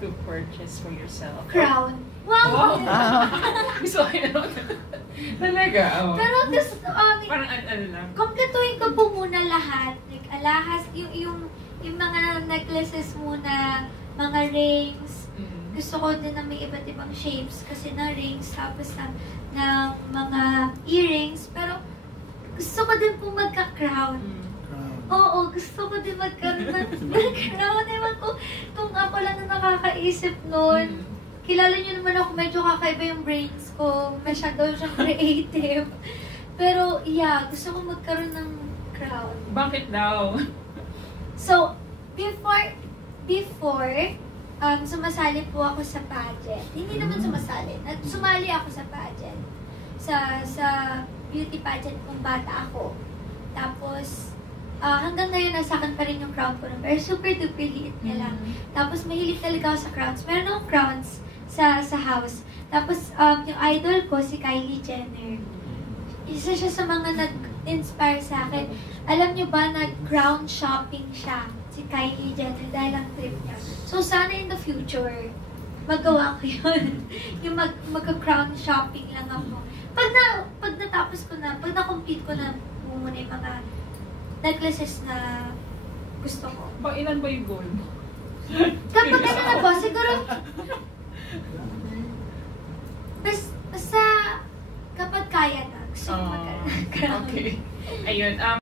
to purchase for yourself? Crown. Wow! Gusto ko yun. Talaga? Oh. Pero gusto ko, Parang ano lang? kompletuhin ko po muna lahat. Like, alahas, yung mga necklaces muna, mga rings. Gusto ko din na may iba't ibang shapes kasi na rings, tapos ng mga earrings. Pero gusto ko din po magka-crown. Oo, gusto ko din magkaroon ng crown. Ewan ko kung ako lang na nakakaisip nun. Kilala niyo naman ako, medyo kakaiba yung brains ko. Masyado siyang creative. Pero, yeah, gusto ko magkaroon ng crown. Bakit daw? So, before, sumasali po ako sa pageant. Hindi naman sumasali. Sumali ako sa pageant. Sa beauty pageant kung bata ako. Tapos, hanggang ngayon, nasa akin pa rin yung crown ko. Pero super duper liit niya lang. Tapos, mahilig talaga ako sa crowns. Meron akong crowns sa house. Tapos, yung idol ko, si Kylie Jenner. Isa siya sa mga nag-inspire sa akin. Alam niyo ba, nag-crown shopping siya, si Kylie Jenner, dahil ang trip niya. So, sana in the future, magawa ko yun. Yung magka-crown shopping lang ako. Pag natapos ko na, pag na-complete ko na muna yung mga necklaces na gusto ko. Ilan ba yung goal mo? Kapag ano na po, siguro, basta kapag kaya na, gusto ko magkaroon. Okay. Ayun.